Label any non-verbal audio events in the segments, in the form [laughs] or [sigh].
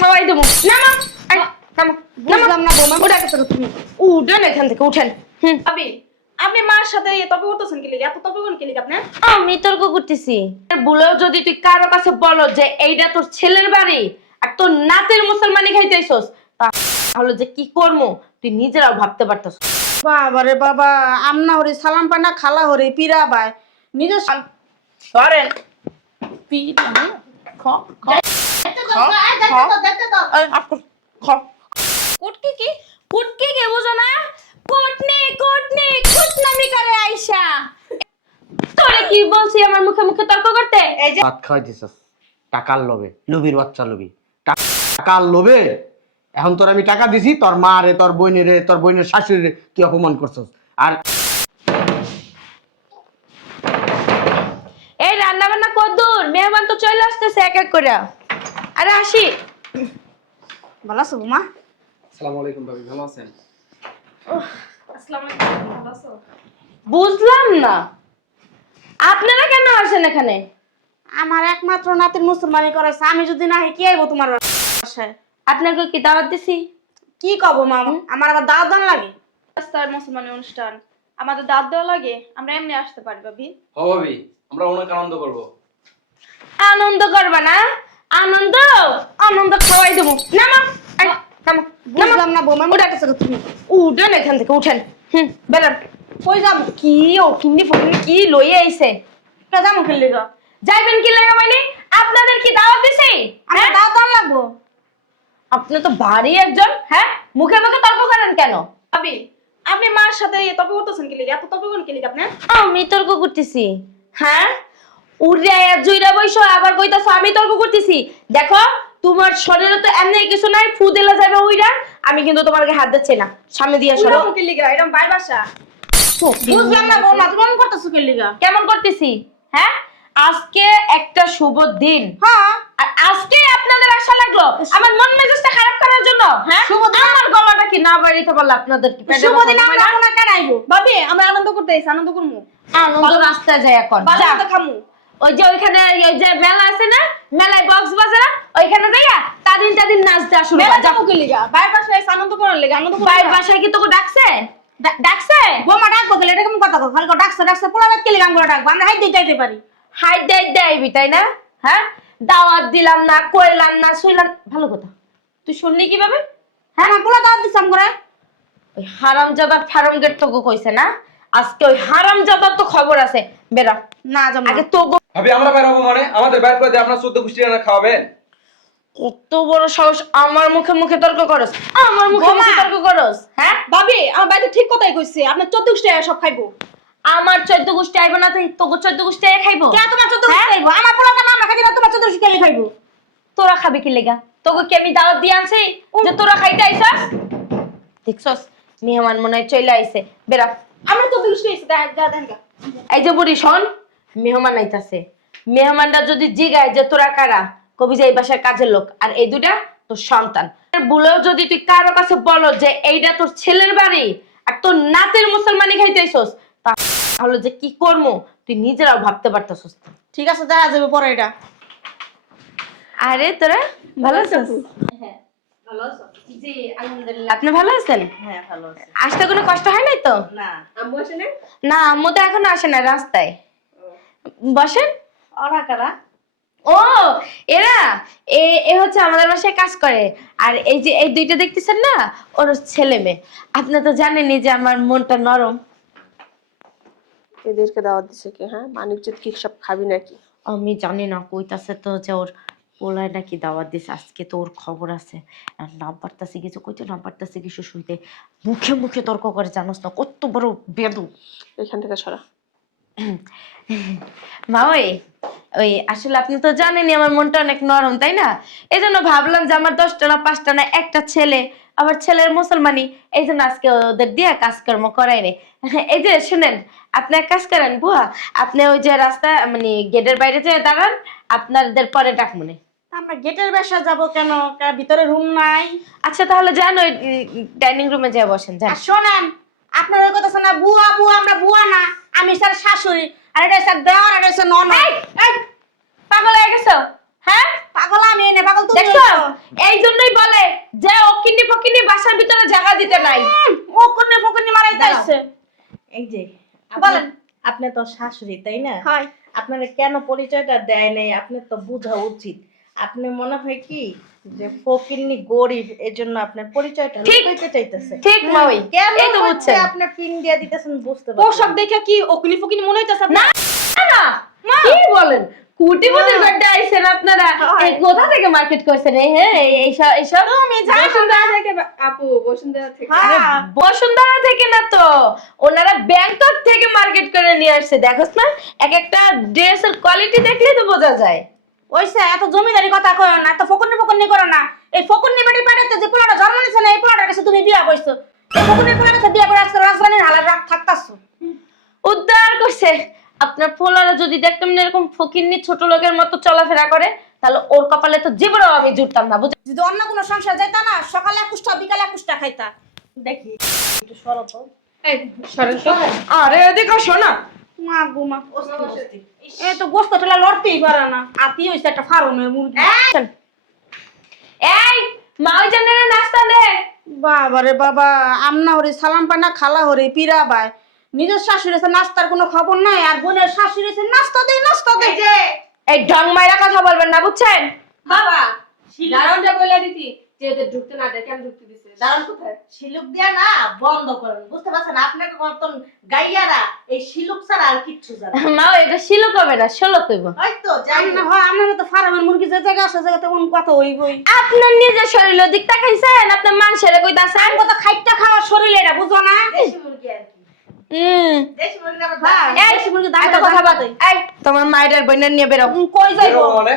খাওয়াই দেবো। নামো। এই, নামো। বুঝলাম না বৌমা উঠে গেছো তুমি? উঠেন এখান থেকে উঠেন। হুম। ভাবি আপনি মার সাথে তবে করতেছেন কি লিগে? এত তবে কোন কি লিগে আপনি আমি তর্ক করতেছি। বলেও যদি তুই কারও কাছে বলো যে এইটা তোর ছেলের বাড়ি আর তোর নাতের মুসলমানি তাহলে যে কি করব তুই নিজেরাও ভাবতে পারতেছ বাবা রে বাবা আমনা হরি সালাম পান্না খালা হরি পিরা বাই। নিজে সরেন কুটকি কি? কুটকি কে বুঝো না? কুটনি কুটনি কুটনামি করে আইসা। তোরে কি বলছি আমার মুখে মুখে তর্ক করতে? এই যে ভাত খাওয়াই টাকার লোভে লোভির বাচ্চা লোভি। টাকার লোভে? এখন তোর আমি টাকা দিছি তোর মা রে তোর বোনের রে তোর বোনের শাশুড়ি রে তুই অপমান করছস। আর এই রান্না বান্না কদ্দুর মেহমান তো চলে আসতেছে এক এক করে। আরে আসি। ভালো আছো বৌমা আসসালামু আলাইকুম ভাবি ভালো আছেন? আসসালামু আলাইকুম ভালো আছো? বুঝলাম না। আপনারা কেন আসেন এখানে? আমার একমাত্র নাতির মুসলমানি করেছে আমি যদি না হয় কি আইবো তোমার বাসায়? আপনাকে কি দাওয়াত দিছি? কি কব মা আমার আবার দাওয়াত দান লাগে? রাস্তার মুসলমানি অনুষ্ঠান আমাদের দাঁত দেওয়া লাগে? আমরা এমনি আসতে পারি ভাবি। হ ভাবি আমরা অনেক আনন্দ করব। আনন্দ করবা না? আনন্দ? আনন্দ খাওয়াই দেবো। নামো। বুঝলাম না বৌমা উঠে গেছো তুমি উঠেন এখান থেকে উঠেন। হুম। বেরান। কই যাব কি ও কিন্নি ফকিনি কি লইয়ে আইছে? কে যাব কি লিগে যাইবেন কি লাগা মানে আপনাদের কি দাওয়াত দিছি? আমার দাওয়াত দান লাগবো আপনি তো ভারী একজন হ্যাঁ? মুখে মুখে তর্ক করেন কেন? ভাবি আপনি মার সাথে তবে করতেছেন কি লিগে? এত তবে কোন কি লিগে আপনি? আমি তর্ক করতেছি। হ্যাঁ? উড়ে জুইরা বইসো আবার কইতাছো আমি তর্ক করতেছি। দেখো তোমার শরীরে তো এমনি কিছু নাই ফু দিলে যাবে উইরা আমি কিন্তু তোমার হাত দিচ্ছি না। সামনে দিয়ে সরো। কি লিগে? এরকম বাইর বাসা? বুঝলাম না বৌমা তুমি এমন করতেছো কি লিগে? কেমন করতেছি? হ্যাঁ? আজকে একটা শুভ দিন। হ্যাঁ। আর আজকে আপনাদের আশা লাগল? আমার মন মেজাজটা খারাপ করার জন্য হ্যাঁ? শুভ দিন? আমার গলাটা কি না বাড়িতে পারলে আপনাদের কি শুভ দিন আমরা না? আইবো? ভাবি আমরা আনন্দ করতে আনন্দ করব আনন্দ রাস্তায় যাই এখন। বাজার তো খামু। ওই যে ওইখানে ওই যে মেলা আছে না? মেলায় বক্স ওইখানে যাইয়া তাদিন তাদিন নাচ দেওয়া শুরু মেলা যাব কি লিগা বাইর বাসা এসে আনন্দ করার লিগে? আনন্দ বাইরের বাসায় কি তোকে ডাকছে? ডাকছে? বৌমা ডাকবো গেলে এটা কেমন কথা কো খালি ডাকছে ডাকছে পোলা রাত ডাকবো। আমরা হাইট দিয়ে যাইতে পারি। হাইট দেয় দেয়বি তাই না? হ্যাঁ? দাওয়াত দিলাম না কইলাম না শুইলাম। ভালো কথা। তুই শুনলি কীভাবে? হ্যাঁ আমার পোলা দাওয়াত দিছাম করে ওই ফার্ম গেট তোকে কইছে না? আজকে ওই হারাম জাদার তো খবর আছে। বেরা। না যাব আগে আগে তো ভাবি আমরা বাইর হব মানে? আমাদের বাইর করে দিয়ে আপনার চোদ্দ গোষ্ঠী রান্না খাওয়াবেন? কত বড় সাহস আমার মুখে মুখে তর্ক করস। আমার মুখে মুখে তর্ক করস হ্যাঁ? ভাবি আমার বাড়িতে ঠিক কথাই কইছে আপনার চতুর্থ সব খাইবো। আমার চোদ্দ গোষ্ঠী আইব না তাই তোকে চোদ্দ গোষ্ঠী খাইবো? কে তোমার চোদ্দ খাইবো আমার পোলা কেন আমরা না তোমার চোদ্দ খাইবো? তোরা খাবি কি লেগা? তোকে কি আমি দাওয়াত দিয়ে আনছি যে তোরা খাইতে আইছাস? দেখছস মেহমান মনে হয় চলে আইছে। বেরা আমরা দেখা দেন এই যে বুড়ি শোন। মেহমান আইতাছে। মেহমানরা যদি জিগায় যে তোরা কারা কবি যে এই বাসার কাজের লোক আর এই দুটা তোর সন্তান। বলেও যদি তুই কারও কাছে বলো যে এইটা তোর ছেলের বাড়ি আর তোর নাতের মুসলমানি খাইতেছস তাহলে যে কি করব তুই নিজেরাও ভাবতে পারতেছস ঠিক আছে দেখা যাবে পরে এটা। আরে তোরা ভালো আছিস? জি আলহামদুলিল্লাহ। আপনি ভালো আছেন? হ্যাঁ ভালো আছে। আসতে কোনো কষ্ট হয় নাই তো? না। আম্মু আসে না আম্মু তো এখন আসে না রাস্তায়। বসেন। ওরা কারা? ও এরা। এ এ হচ্ছে আমাদের বাসায় কাজ করে। আর এই যে এই দুইটা দেখতেছেন না? ওর ছেলে মেয়ে। আপনি তো জানেনই যে আমার মনটা নরম। এদেরকে দাওয়াত দিছে কি হ্যাঁ? বাণিজ্য কি সব খাবি নাকি? আমি জানি না কইতাছে তো যে ওর পোলায় নাকি দাওয়াত দিছে। আজকে তো ওর খবর আছে। আর পারতাছে কিছু কইতে না পারতাছে কিছু শুনতে মুখে মুখে তর্ক করে জানোস না কত বড় বেদু। এখান থেকে সরা। মা ওই ওই আসলে আপনি তো জানেনই আমার মনটা অনেক নরম তাই না? এই জন্য ভাবলাম যে আমার দশটা না পাঁচটা না একটা ছেলে আবার ছেলের মুসলমানি এই জন্য আজকে ওদের দিয়ে কাজকর্ম করাই রে। [laughs] এই যে শুনেন আপনি এক কাজ করেন বুয়া আপনি ওই যে রাস্তা মানে গেটের বাইরে যে দাঁড়ান আপনাদের পরে ডাক মনে। আমরা গেটের বাসা যাব কেন? ভিতরে রুম নাই। আচ্ছা তাহলে যান ওই ডাইনিং রুমে যেয়ে বসেন যান। শোনেন আপনারা কথা শোনা বুয়া বুয়া আমরা বুয়া না আমি স্যার শাশুড়ি আর এটা স্যার দেওয়ার এটা স্যার ননদ। পাগল হয়ে গেছো? হ্যাঁ? পাগল আমি এনে পাগল তুমি দেখো এই জন্যই বলে যে অকিনি ফকিনি বাসার ভিতরে জায়গা দিতে নাই। অকিনি ফকিনি মারাই যাচ্ছে এই যে বলেন। আপনি তো শাশুড়ি তাই না? হয়। আপনারা কেন পরিচয়টা দেয় নাই? আপনার তো বোঝা উচিত। আপনি মনে হয় কি যে ফকিন্নি গরিব জন্য আপনার পরিচয়টা লুকাইতে চাইতেছে। ঠিক মাই কেন এই তো হচ্ছে বুঝছেন। আপনি পিন দিয়ে দিতেছেন বুঝতে পোশাক দেখে কি ফকনি মনে হইতাছে না না কি বলেন? কুটিপতির বাড়িতে আইছেন আপনারা? এই কোথা থেকে মার্কেট করছেন? এই হ্যাঁ এইসব এইসব তুমি বসুন্ধরা থেকে আপু বসুন্ধরা থেকে। হ্যাঁ বসুন্ধরা থেকে না তো। ওনারা ব্যাংকক থেকে মার্কেট করে নিয়ে আসছে। দেখোস না এক একটা ড্রেসের কোয়ালিটি দেখলেই তো বোঝা যায়। ওইসে এত জমিদারি কথা কয় না এত করো না। এই ফকনি বেটি পেটাতে যে পোলাটা জন্ম নিছে না এই পোলাটার কাছে তুমি বিয়া বইছো। এই পোলার কাছে বিয়া করে আজকে রাজধানীর হালার থাকতাছো। উদ্ধার করছে। আপনার পোলারা যদি দেখতাম না এরকম ফকিন্নি ছোট লোকের মতো চলাফেরা করে তাহলে ওর কপালে তো জীবনেও আমি জুটতাম না বুঝে যদি অন্য কোনো সংসার যাইতা না সকালে একুশটা বিকালে একুশটা খাইতা। দেখি একটু সরো তো। এই আরে এদিকে শোনা মা গো মা অস্তি, অস্তি। এ তো গোস্ত ঠেলা লড়তেই পারে না। আতি হইছে একটা ফার্মের মুরগি। এই! মা ওই জন্য নাস্তা দে। বাবারে বাবা আমনা হরি সালাম পানা খালা হরি পিরা বাই। নিজের শাশুড়ি এসে নাস্তার কোনো খবর নাই আর বোনের শাশুড়ি এসে নাস্তা দেই নাস্তা দেই এই ঢং মাইরা কথা বলবেন না বুঝছেন? বাবা বলে দিতি যে ঢুকতে না দেয় কেন ঢুকতে দাঁড়ান কোথায়? শিলুক দিয়া না বন্ধ করেন। বুঝতে পারছেন? আপনাকে মতন গাইয়ারা এই শিলুক ছাড়া আর কিচ্ছু জানে মা এটা শিলো কবে না ষোলো কইব ওই তো যাই হয় আমনা তো ফার্মের মুরগি যে জায়গা আছে জায়গাতে কোন কথা হইবই। আপনার নিজের শরীর দিক তাকাইছেন আপনার মানুষের কইতাছেন? আমি কত খাইটা খাওয়া শরীর এটা বুঝো না? দেশি মুরগি আর কি। হ্যাঁ, তোমার মায়ের বোনের নিয়ে বেরো। কই যাইবো? মানে।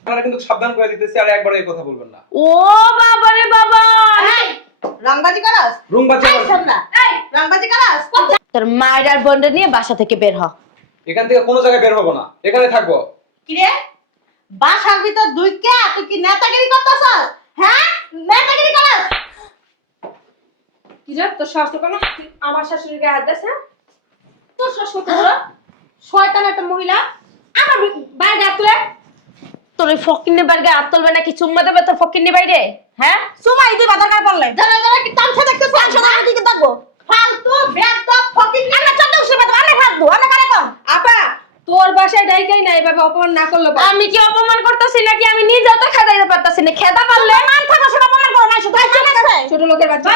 আপনারা কিন্তু সাবধান করে দিতেছি আর একবার এই কথা বলবেন না। ও বাবা রে বাবা! এই, রংবাজি করাস? রুম বাচ্চা এই, না। এই, রংবাজি করাস? তোর মায়ের আর বোনের নিয়ে বাসা থেকে বের হ। এখান থেকে কোনো জায়গায় বের হব না। এখানে থাকব। কিরে বাসার ভিতর দুইকে তুই কি নেতাগিরি করতেছস? হ্যাঁ? নেতাগিরি করাস? কি রে তোর শাশুড়ি কেন? আমার শাশুড়ির গায়ে হাত দিস হ্যাঁ? তোর শাশুড়ি হলো শয়তান একটা মহিলা। আমার বাইরে হাত তুলে। তোর ওই ফকিন্নি বাইরে হাত তুলবে নাকি? চুম্মা দেবে তোর ফকিন্নি বাইরে হ্যাঁ? সুমাই দিবা দরকার পড়লে। যারা যারা কি তামসা দেখতেছ? পাঁচশো টাকা দিকে থাকব ফালতু বেয়াদব ফকিং আমরা চন্দ্র উঠছে বেতন আমরা খাব আমরা কারে কম? আপা তোর বাসায় ডাইকাই না এভাবে অপমান না করলে আমি কি অপমান করতেছি নাকি? আমি নিজেও তো খেদাইতে পারতাছি না। খেদা পারলে? মান থাকা সেটা অপমান করো না শুধু ছোট লোকের বাচ্চা।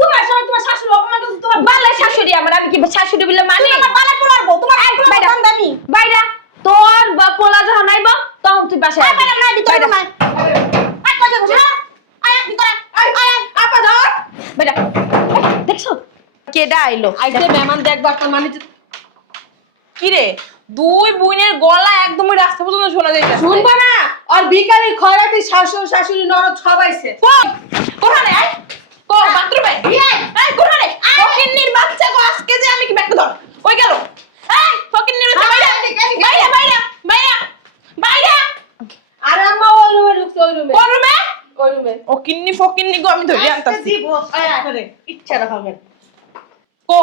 তোমার সময় তোমার শাশুড়ি অপমান করছে তোমার বালে শাশুড়ি আমার আমি কি শাশুড়ি বলে মানি? তোমার বালা পোলার বউ তোমার এক বাইরে। দাম দামি। বাইরা তোর বা পোলা যখন আইব তখন তুই বাসায় আয়। বাইরে না ভিতরে। না আয় কই যাব আয় ভিতরে। আয় আয় আপা ধর। এই, দেখছ? কেডা আইলো? আইতে মেহমান দেখবার তার মানে কি রে? দুই বোনের গলা একদম রাস্তা পর্যন্ত শোনা যাইতেছে শুনবা না। আর বিকালে খয়রাতি শাশুড়ি শাশুড়ি নরদ সবাইছে। কোথানে আয়। কো বাথরুমে? এই কোথানে ফকিন্নির বাচ্চা গো আজকে যে আমি কি ব্যাগ ধর কই গেল এই ফকিন্নির বাচ্চা বাইরে বাইরে বাইরে বাইরে বাইরে আর আম্মা ওই রুমে ঢুকছে ওই রুমে কোন রুমে ওই রুমে ও কিন্নি ফকিন্নি গো আমি ধরে আনতাছি। দিব করে ইচ্ছা রকমের কো।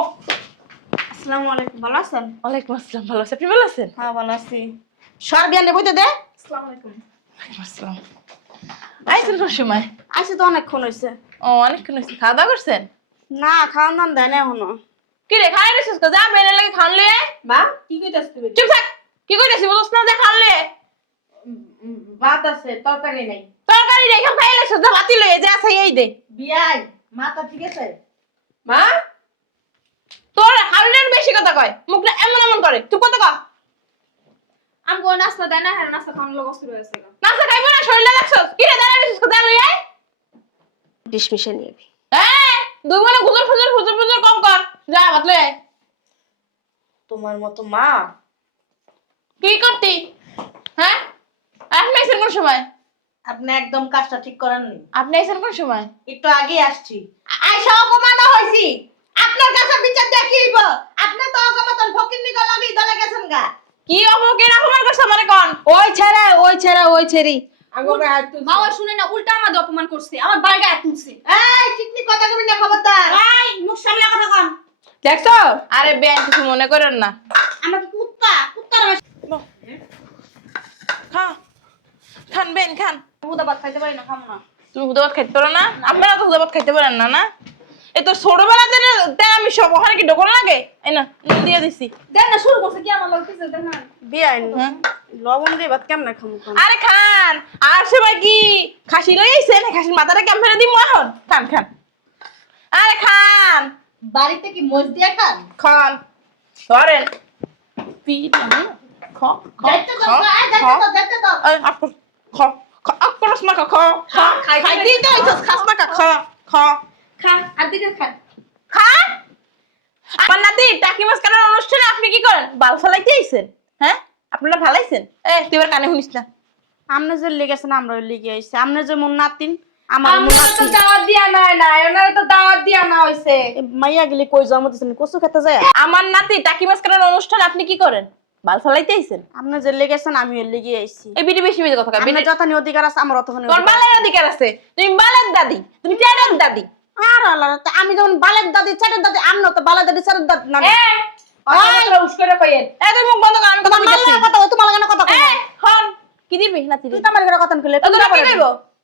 আসসালামু আলাইকুম ভালো আছেন? ওয়ালাইকুম আসসালাম ভালো আছেন আপনি ভালো আছেন? হ্যাঁ ভালো আছি। সর বিয়ান বইতে দে আসসালামু আলাইকুম। ওয়ালাইকুম আসসালাম। আইছেন কোন সময়? আইসি তো অনেকক্ষণ হইছে। ও অনেকক্ষণ হয়েছে খাওয়া দাওয়া করছেন? না খাওয়ান দান দেয় না এখনও। কি রে খাই রেছিস যা বেলে লাগে খান লিয়ে মা কি কইতাছ তুমি? চুপ থাক। কি কইতাছি বলছ না যে খান লিয়ে ভাত আছে তরকারি নাই। তরকারি রেখে খাই লেছিস যা বাতি লয়ে যা আছে এই দে। বিয়াই মাথা ঠিক আছে। মা? তোর হাউলের বেশি কথা কয় মুখটা এমন এমন করে তুই কত কর আমি কোন নাস্তা দেয় না হ্যাঁ নাস্তা খাওয়ানোর লোক অস্থির হয়েছে। গা। নাস্তা খাইবো না শরীরে দেখছস কি রে দাঁড়া রেছিস কোথায় লই আয়? ডিশ মিশে নিয়ে হ্যাঁ দুই মনে গুজর ফুজর ফুজর ফুজর কম কর। যা ভাত লই আয়। তোমার মতো মা। কি করতি? হ্যাঁ? আপনি আইসেন কোন সময়? আপনি একদম কাজটা ঠিক করেননি আপনি আইসেন কোন সময়? একটু আগে আসছি। আইসা অপমান হইছি। আপনার কাছে বিচার দেখিব আপনি তো অগমতন ফকির ফকিন্নি গলাবি দলে গেছেন গা। কি অপমান অপমান করছ মানে কোন ওই ছেড়ে ওই ছেড়ে ওই ছেড়ি আঙ্গুর গায়ে হাত তুলছে। মা শুনে না উল্টা আমাদের অপমান করছে। আমার বাড়ি গায়ে হাত তুলছে। এই চিকনি কথা কবি না খবরদার। এই মুখ সামলে কথা কন। দেখছ? আরে বেন কিছু মনে করেন না। আমরা কি কুত্তা? কুত্তার খান খান বেন খান। মুদা খাইতে পারি না খামো না। তুমি হুদাবাদ খাইতে পারো না? আপনারা তো হুদাবাদ খাইতে পারেন না না? এ তো ছোটবেলাতে তাই আমি সব ওখানে কি ঢোকন লাগে? এই না নুন দিয়ে দিছি। দেন না শুরু করছে কি আমার লাগতেছে দেন না। বিয়াইন লবণ দিয়ে ভাত কেমনে খামু আরে খান আর সবাই কি খাসি লই না খাসির মাথাটা কেমন ফেলে দিমু এখন? খান খান। আরে খান। বাড়িতে কি মজ দিয়ে খান? খান। ধরেন। খ খ, খ। খ। খ। খ খ খাই, খাই খাই, দিই তো ইসস খাস না খ খ খান আর দিকে খান খান আমার নাতি টাকি মাছ কাটার অনুষ্ঠানে আপনি কি করেন বাল ফেলাইতে আইছেন হ্যাঁ আপনারা ফালাইছেন এ তুই এবার কানে শুনিস না আমনে যে লেগেছেন আমরা লিগে আইছি আমনে যে মন নাতিন আমার মন নাতিন দাওয়াত দিয়া নাই না ওনারা তো দাওয়াত দিয়া না হইছে মাইয়া গেলে কই দিছেন কচু খেতে যায় আমার নাতি টাকি মাছ কাটার অনুষ্ঠানে আপনি কি করেন বাল ফেলাইতে আইছেন? আমনে যে লেগেছেন আমিও লেগে আইছি। এই বিটি বেশি বেশি কথা কয়। বিটি যতখানি অধিকার আছে আমার অতখানি তোর বালের অধিকার আছে। তুমি বালের দাদি তুমি টেরের দাদি। আর আল্লাহ আমি বালের দাদি দাদি তো বালের দাদি দাদি না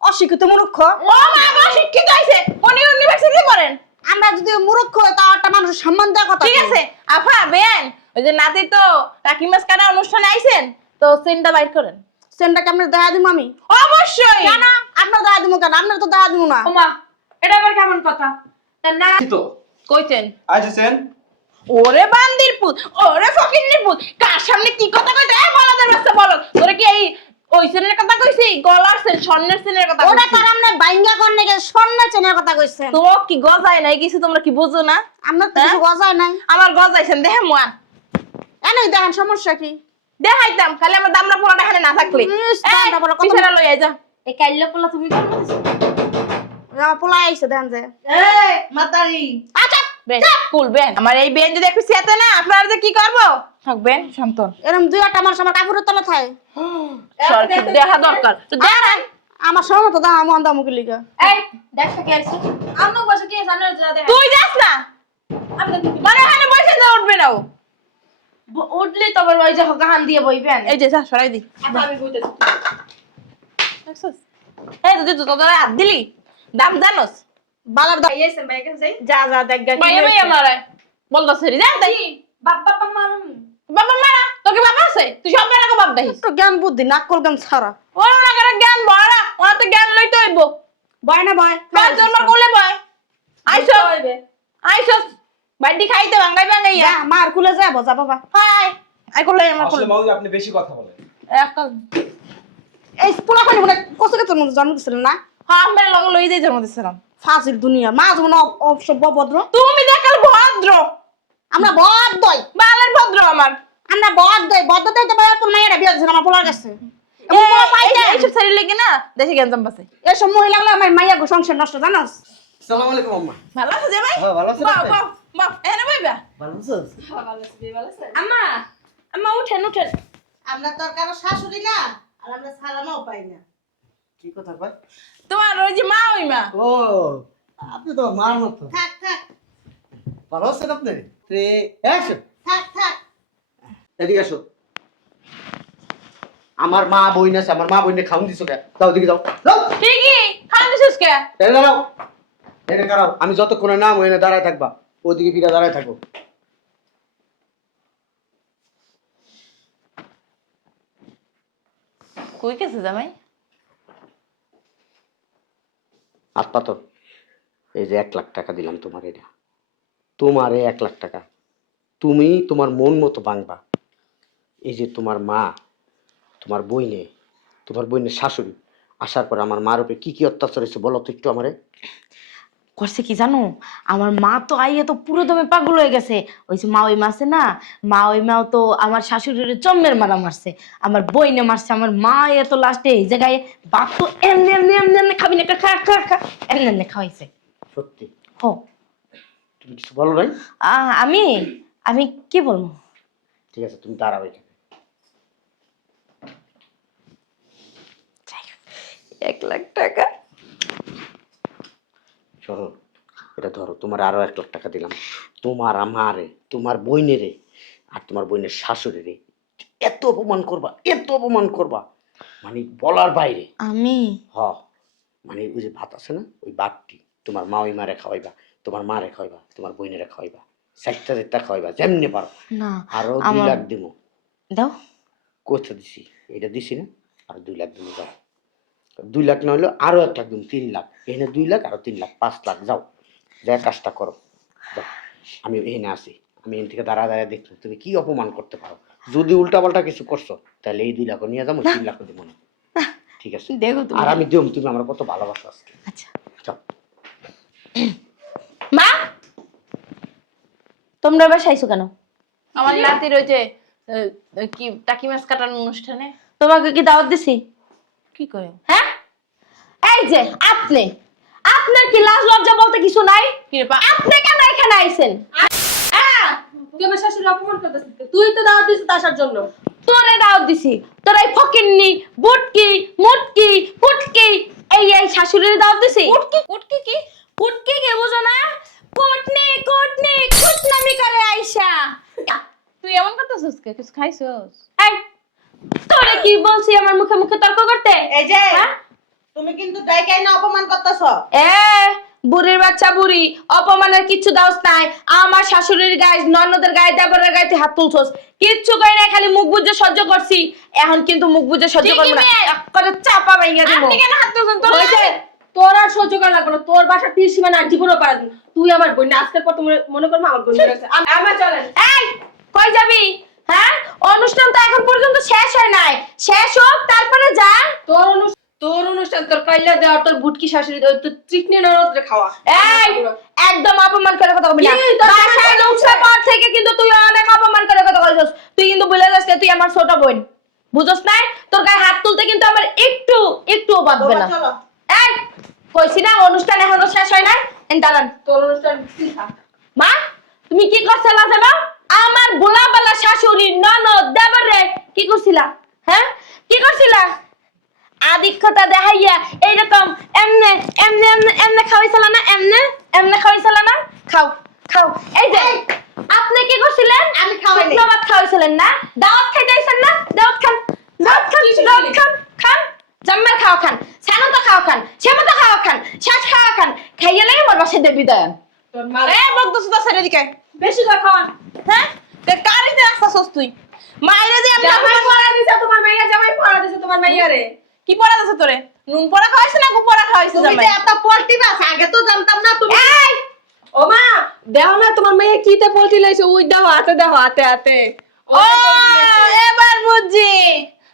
অশিক্ষিত মূর্খ। শিক্ষিত উনি ইউনিভার্সিটি আমরা যদি মূর্খ হই তা একটা মানুষ সম্মান দেওয়া কথা ঠিক আছে। আফা বেন ওই যে নাতি তো টাকি মাছ কাটা অনুষ্ঠানে আইছেন? তো সিনটা বাইর করেন। কেমনে দেখা দিমু আমি। অবশ্যই! কেন আপনার দেখা দিমু কেন? আপনার তো দেখা দিমু না। ওমা এটা আবার কেমন কথা? তা না তো? কইতেন। আসছেন ওরে বান্দির পুত ওরে ফকিন্নির পুত কার সামনে কি কথা কইতে? এ বলদের বাচ্চা বল। তোরে কি এই ওই সেনের কথা কইছি? গলার সেন স্বর্ণের সেনের কথা ওটা তার আমনে বাইঙ্গা করনে গে স্বর্ণ চেনের কথা কইছেন? তোমার কি গজায় নাই কিছু তোমরা কি বুঝো না? আমরা তো হ্যাঁ? কিছু গজায় নাই। আমার গজাইছেন দেখে মোয়ান এনে দেখেন সমস্যা কি? দেখাইতাম খালি আমার দামরা পোলাটা এখানে না থাকলে। ইস, পোলা কত- পিছনে লই আই যা। এই কাইল্লা পোলা তুমি কেমন দিছো আমার পোলা আইছে দেখেন যে। এই মাতারি। আচ্ছা বেন কুল আমার এই বেন যদি একটু সেতে না আপনারা যে কি করব? থাকবেন শান্তন এরকম দুই একটা মানুষ আমার কাপড়ের তলা থাকে। দেখা দরকার। তো দেখেন আমার সময় তো দাম মন্দা মুখে লিগা। এই দেখ কে আইছে আমনো বসে কি জানো তুই যাস না। আপনি মানে এখানে বসে উঠবে না ও। ব- উঠলি তো আবার ওই যে গান দিয়ে বইবেন এই যে যা সরাই দি। আচ্ছা আমি বইতেছি? এই তো তুই তো তোদের হাত দিলি? দাম জানোস? বালার দাম আইয়েছেন ভাই যাই। যা যা দেখ গা ভাই ভাই আমার বলতো সরি যা তাই বাপ বাপ মারুম বাবা মারা তোকে বাবা আছে? তুই সব মেয়েরাকে বাপ দেখিস। তো জ্ঞান বুদ্ধি নাক কল জ্ঞান ছাড়া। ওর না করে জ্ঞান বড়া ওরা তো জ্ঞান লইতে হইব। বয় না বয় কাল জন্মার কোলে বয় আইসো। আইসো। বাড়ি খাইতে বাঙ্গাই বাঙ্গাই যা মার কুলে যা বজা বাবা। হাই। আই কোলে আমার কোলে আসলে মাউজি আপনি বেশি কথা বলেন। একটা এই পোলা খালি মনে কষ্ট কে তোর জন্ম দিছিলেন না? হ্যাঁ আমরা লগ লই যাই জন্ম দিছিলাম। ফাজিল দুনিয়া মা যেমন অসভ্য ভদ্র। তুমি দেখাল ভদ্র। আমরা বদ্ধই বালের ভদ্র আমার। আমরা বদ্ধই বদ্ধতাই তো বয় তোর মায়েরা বিয়ে দিয়েছিল আমার পোলার কাছে। এইসব শাড়ি লেগে না দেশে জ্ঞান পাচ্ছে এসব মহিলা গুলো আমার মাইয়া গো সংসার নষ্ট জানোস? সালাম আলাইকুম আম্মা। ভালো আছে হ্যাঁ, ভালো আছেন বাহ আপনি? বাহ বাহ এনে বইবা? ভালো আছেন ভালো আছে ভালো আছে আম্মা আম্মা উঠেন উঠেন। আমরা তো আর কারও শাশুড়ি না আর আমরা সালামও পাই না। কি কথা কয়? তোমার ওই যে মা ওই মা। ও আপনি তো মার মতো। থাক থাক। ভালো আছেন আপনি? রে অ্যাকশন থাক থাক। এদিকে আসো। আমার মা বইন আছে আমার মা বইনে খাউন দিছো কে? যাও দিকে যাও। যাও। ঠিকই খান দিছিস কে? দাঁড়াও। এনে দাঁড়াও আমি যতক্ষণে নাম এনে দাঁড়ায় থাকবা। ওদিকে ফিরে দাঁড়ায় থাকো। কই গেছে জামাই? আত্মা তো এই যে এক লাখ টাকা দিলাম তোমার এটা। তোমার এই এক লাখ টাকা। তুমি তোমার মন মতো বাংবা এই যে তোমার মা তোমার বইনে তোমার বইনের শাশুড়ি আসার পর আমার মার উপরে কি কি অত্যাচার হয়েছে বলো তো একটু আমারে। করছে কি জানো? আমার মা তো আইয়ে তো পুরো দমে পাগল হয়ে গেছে। ওই যে মা ওই মাসে না? মা ওই মাও তো আমার শাশুড়ির জন্মের মারা মারছে। আমার বই বইনে মারছে আমার মা এ তো লাস্টে এই জায়গায় বাপ তো এমনি এমনি এমনি এমনি খাবি না খা খা খা এমনি এমনি খাওয়াইছে। সত্যি? হো। তুমি কিছু বলো নাই? আহ, আমি? আমি কি বলব? ঠিক আছে তুমি দাঁড়াও এখানে। এক লাখ টাকা। শোনো এটা ধরো তোমার আরও এক লাখ টাকা দিলাম। তোমার আমারে তোমার বইনেরে আর তোমার বইনের শাশুড়ি এত অপমান করবা এত অপমান করবা। মানে বলার বাইরে। আমি? হ। মানে ওই যে ভাত আছে না ওই ভাতটি তোমার মা ওই মারে খাওয়াইবা তোমার মারে খাওয়াইবা তোমার বইনেরে খাওয়াইবা চারটা চারটা খাওয়াইবা যেমনি পারো। না আরও দুই লাখ দিব দাও। কোথা দিছি? এটা দিছি না? আর দুই লাখ দিব যাও দুই লাখ না হলেও আরও এক লাখ দিব তিন লাখ। এখানে দুই লাখ আরও তিন লাখ পাঁচ লাখ। যাও যা কাজটা করো। আমি এখানে আসি আমি এখান থেকে দাঁড়া দাঁড়া দেখছি তুমি কি অপমান করতে পারো? যদি উল্টাপাল্টা কিছু করছ তাহলে এই দুই লাখ নিয়ে যাব তিন লাখ দিব না। ঠিক আছে? দেখো আর আমি দিম তুমি আমার কত ভালোবাসো আজকে। আচ্ছা। যাও। মা! তোমরা এবার চাইছো কেন? আমার যে আহ, কি টাকি মাছ কাটার অনুষ্ঠানে। তোমাকে কি দাওয়াত দিছি? কি করে? হ্যাঁ? এই যে আপনি। আপনার কি লাজ লজ্জা বলতে কিছু নাই? আপনি কেন এখানে আইছেন? তুই আমার শাশুড়ি অপমান করতেছিস। তুই তো দাওয়াত দিছিস আসার জন্য। তোরে দাওয়াত দিছি। তোর এই ফকিন্নি বুটকি মুটকি পুটকি এই এই শাশুড়ির দাওয়াত দিছি। কুটকি কুটকি কি? পুটকি কে বুঝো না? কুটনি কুটনি কুটনামি করে আইসা। তুই এমন করতেছিস কে? কিছু খাইছস? এই তোরে কি বলছি আমার মুখে মুখে তর্ক করতে? এই যে হ্যাঁ? তুমি কিন্তু ডাইকাই না অপমান করতেছ। এ বুড়ির বাচ্চা বুড়ি অপমানের কিচ্ছু দাওস নাই। আমার শাশুড়ির গায়ে ননদের গায়ে দেবরের গায়ে তুই হাত তুলছস। কিচ্ছু কই না খালি মুখ বুঝে সহ্য করছি। এখন কিন্তু মুখ বুঝে সহ্য করব না। করে চাপা ভাইঙ্গা দিব। আপনি কেন হাত তুলছেন? তোর? তোর আর সহ্য করা লাগবে না। তোর বাসার তীর সীমা না জীবনও পারা দিন তুই আমার বোন না, আজকের পর তুমি মনে করব আমার বোন রয়েছে আমার চলেন। এই কই যাবি? হ্যাঁ? অনুষ্ঠান তো এখন পর্যন্ত শেষ হয় নাই। শেষ হোক তারপরে যা। তোর অনুষ্ঠান তোর অনুষ্ঠান তোর দেওয়া তোর বুটকি শাশুড়ি তোর ননদরে খাওয়া। এই একদম অপমান করে কথা বলবি না। বাসায় পর থেকে কিন্তু তুই অনেক অপমান করে কথা বলছিস তুই কিন্তু যাস তুই আমার ছোট বোন। বুঝছ না তোর গায়ে হাত তুলতে কিন্তু আমার একটু একটুও বাঁধবে না। এই কইছি না অনুষ্ঠান এখনও শেষ হয় না এন দাঁড়ান। তোর অনুষ্ঠান মা তুমি কি করছিলা যাবা আমার বোলাবালা শাশুড়ি ননদ দেবরে কি করছিলা? হ্যাঁ? কি করছিলা? আদিক্ষতা দেখাইয়া এইরকম এমনে এমনে এমনে এমনে খাওয়াইছিল না? এমনে? এমনে খাওয়াইছিল না? খাও খাও। এই যে আপনি কি করছিলেন? আমি খাওয়াইনি। ভাত খাওয়াইছিলেন না? দাওয়াত খাইতে আইছেন না? দাওয়াত খান দাওয়াত খান দাওয়াত খান খান। জাম্মার খাওয়া খান সানতা খাওয়া খান শ্যামতা খাওয়া খান শ্বাস খাওয়া খান। খাইয়ে লাগে মোর বাসায় দেবী দয়ান এ বকদস তো ছেড়ে দিকে। বেশি করে খাওয়ান? হ্যাঁ? তে কারিতে রাখতাছস তুই মাইরে যে আমি জামাই পড়া দিছে তোমার মাইয়া জামাই পড়া দিছে তোমার মাইয়া রে কি পড়া আছে তোরে? নুন পড়া খাওয়াইছ না গু পড়া খাওয়াইছ তুমি তো যে এত পোল্টি বাস আগে তো জানতাম না তুমি। এই! ও মা! দেও না তোমার মেয়ে কিতে পোল্টি লাইছে? উই দাও হাতে দাও হাতে হাতে। ও এবার বুঝছি।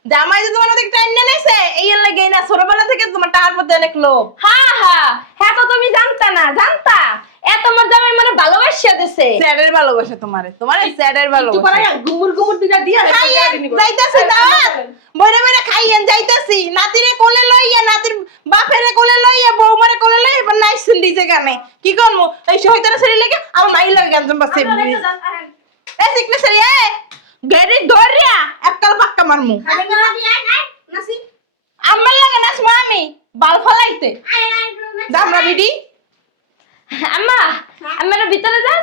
জামাই যে তোমার ওদিকে টাইম নিয়ে এই এর লাগে না ছোটবেলা থেকে তোমার টাকার প্রতি অনেক লোভ। হা হা হ্যাঁ তো তুমি জানতা না জানতা? এত আমার জামাই মানে ভালোবাসিয়া দিছে। স্যারের ভালোবাসা তোমারে তোমার স্যারের ভালোবাসা। পরে গুমুর গুমুর দিটা দিয়া যাইতাছি দাওয়াত বইরে বইরে খাইয়েন যাইতাছি। নাতিরে কোলে লইয়া নাতির বাপেরে কোলে লইয়া বৌমারে কোলে লইয়া এবার নাই শুনলি যে গানে। কি করমু? এই শহীদারা শরীর লেগে আমার মাই লাগে গান জম্বাসে এ সিকনে সরি এ গেরি ধরিয়া এককাল পাক্কা মারমু। আমার লাগে নাচ আমি বাল ফলাইতে। দামরা বিডি আম্মা আমার ভিতরে যান।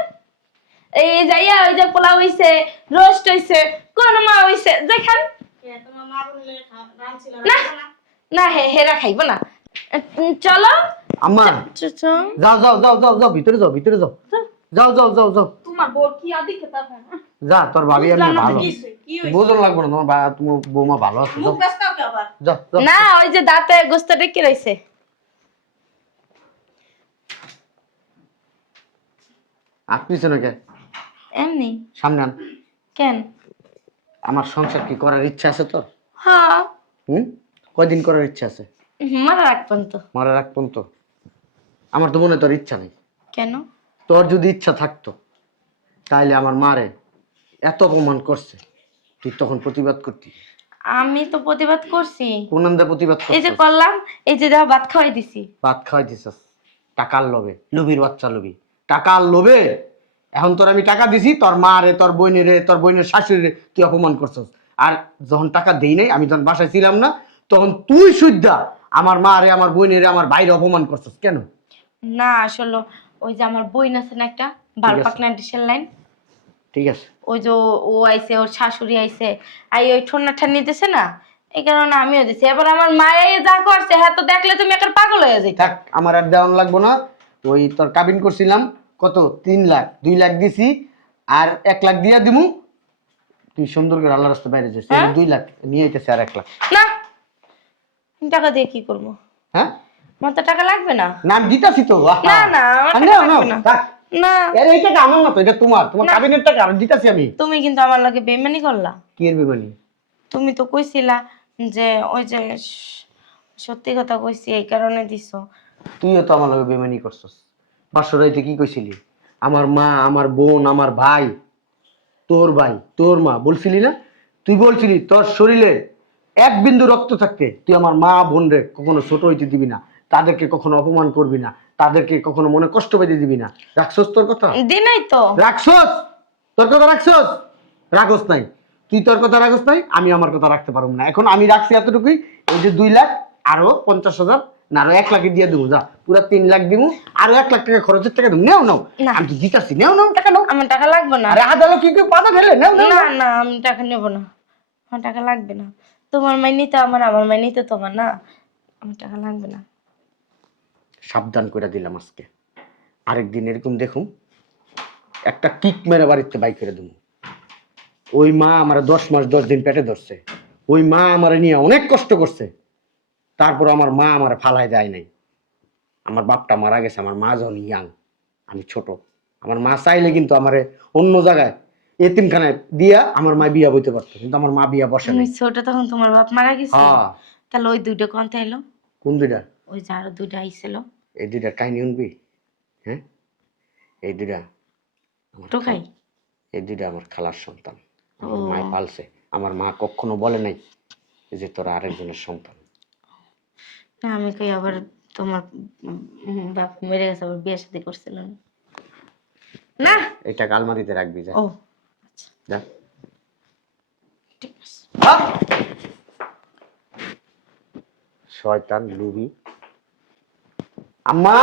এই যাইয়া ওই যে পোলাও হইছে রোস্ট হইছে কোন মা হইছে যেখান না না। হে হেরা খাইব না। চলো। আম্মা। যাও যাও যাও যাও যাও ভিতরে যাও ভিতরে যাও। যাও। যাও যাও যাও তোমার বোর কি আদি খেতা হয় যা তোর ভাবি এমনি ভালো। কি হইছে? বোঝন লাগবে না তোমার বা- তোমার বৌমা ভালো আছে না ওই যে দাঁতে গোস্ত টেকে রইছে। আপনি পিছনে কে এমনি। সামনে আন। কেন? আমার সংসার কি করার ইচ্ছা আছে তো হ্যাঁ। হুম? কয়দিন করার ইচ্ছা আছে? মারা রাখবেন তো মারা রাখ পর্যন্ত? আমার তো মনে হয় তোর ইচ্ছা নেই। কেন? তোর যদি ইচ্ছা থাকতো তাইলে আমার মারে। এত অপমান করছে। তুই তখন প্রতিবাদ করতি? আমি তো প্রতিবাদ করছি। কোন আন্দা প্রতিবাদ এই যে করলাম এই যে দেখো ভাত খাওয়াই দিছি। ভাত খাওয়াই দিছস? টাকার লোভে লুবির বাচ্চা লুবি টাকার লোভে? এখন তোর আমি টাকা দিছি তোর মা রে তোর বোনের রে তোর বোনের শাশুড়ি রে তুই অপমান করছস। আর যখন টাকা দেই নাই আমি যখন বাসায় ছিলাম না তখন তুই সুদ্ধা আমার মা রে আমার বোনের রে আমার বাইরে অপমান করছস। কেন? না আসলে ওই যে আমার বই আছে না একটা বারপাকনা ডিসেল লাইন ঠিক আছে। ওই যে ও- আইছে ওর শাশুড়ি আইছে আই ওই ঠোনা ঠান্নি দিতেছে না এই কারণে আমিও দিছি। এবার আমার মায়ে যা করছে হ্যাঁ তো দেখলে তুমি একটা পাগল হয়ে যাই থাক আমার আর দেওয়ান লাগবো না। ওই তোর কাবিন করছিলাম কত? তিন লাখ দুই লাখ দিছি আর এক লাখ দিয়া দিমু। তুই সুন্দর করে আল্লাহ রাস্তা বাইরে যাস হ্যাঁ? দুই লাখ নিয়ে আইতেছে আর এক লাখ। না টাকা দিয়ে কি করব? হ্যাঁ? আমার তো টাকা লাগবে না। না আমি দিতাছি তো। না, না, লাগবে না। থাক। না। আরে এই আমার না তো এটা তোমার। তোমার কাবিনের টাকা আর দিতাছি আমি। তুমি কিন্তু আমার লাগে বেমানি করলা। কি এর বিমানি তুমি তো কইছিলা যে ওই যে সত্যি কথা কইছি এই কারণে দিছো। তুইও তো আমার লগে বেমানি করছস। পাঁচশো কি কইছিলি? আমার মা আমার বোন আমার ভাই তোর ভাই তোর মা বলছিলি না? তুই বলছিলি তোর শরীরে এক বিন্দু রক্ত থাকতে তুই আমার মা বোন রে কখনো ছোট হইতে দিবি না। তাদেরকে কখনো অপমান করবি না। তাদেরকে কখনো মনে কষ্ট পেতে দিবি না। রাখছস তোর কথা? দিনাই তো। রাখছস তোর কথা রাখছস রাখস নাই। তুই তোর কথা রাখস নাই আমি আমার কথা রাখতে পারব না। এখন আমি রাখছি এতটুকুই এই যে দুই লাখ আরও পঞ্চাশ হাজার না আরও এক লাখে দিয়ে দেবো যা পুরো তিন লাখ দিব আরও এক লাখ টাকা খরচের টাকা দেবো। নেও নাও না। আমি তো দিতাছি নেও নাও। টাকা নাও আমার টাকা লাগবে না। আরে আদালো কি কি পাতা ফেলে? নেও নাও না না আমি টাকা নেব না। আমার টাকা লাগবে না। তোমার মাইনি তো আমার আমার মাইনি তো তোমার না? আমার টাকা লাগবে না। সাবধান করে দিলাম আজকে। আরেকদিন এরকম দেখুন একটা কিক মেরে বাড়িতে বাই করে দেবো। ওই মা আমার দশ মাস দশ দিন পেটে ধরছে। ওই মা আমার নিয়ে অনেক কষ্ট করছে। তারপর আমার মা আমার ফালায় দেয় নাই। আমার বাপটা মারা গেছে আমার মা যখন ইয়াং আমি ছোট। আমার মা চাইলে কিন্তু আমারে অন্য জায়গায় এতিমখানায় দিয়া আমার মা বিয়া বইতে পারতো কিন্তু আমার মা বিয়া বসে ছোট তখন তোমার বাপ মারা গেছে? হ্যাঁ। তাহলে ওই দুইটা কন্তে এলো? কোন দুইটা? ওই যে আরও দুইটা আইছিল। এই দুইটার কাহিনী শুনবি? হ্যাঁ? এই দুইটা আমার টোকাই এই দুইটা আমার খালার সন্তান। আমার। মায় পালছে। আমার মা কখনো বলে নাই যে তোরা আরেকজনের সন্তান। না আমি কই আবার তোমার বাপ মেরে গেছে আবার বিয়ে শাদী করছিল। না! না এটা আলমারিতে রাখবি যা। ও যা। ঠিক আছে। শয়তান লুবি আম্মা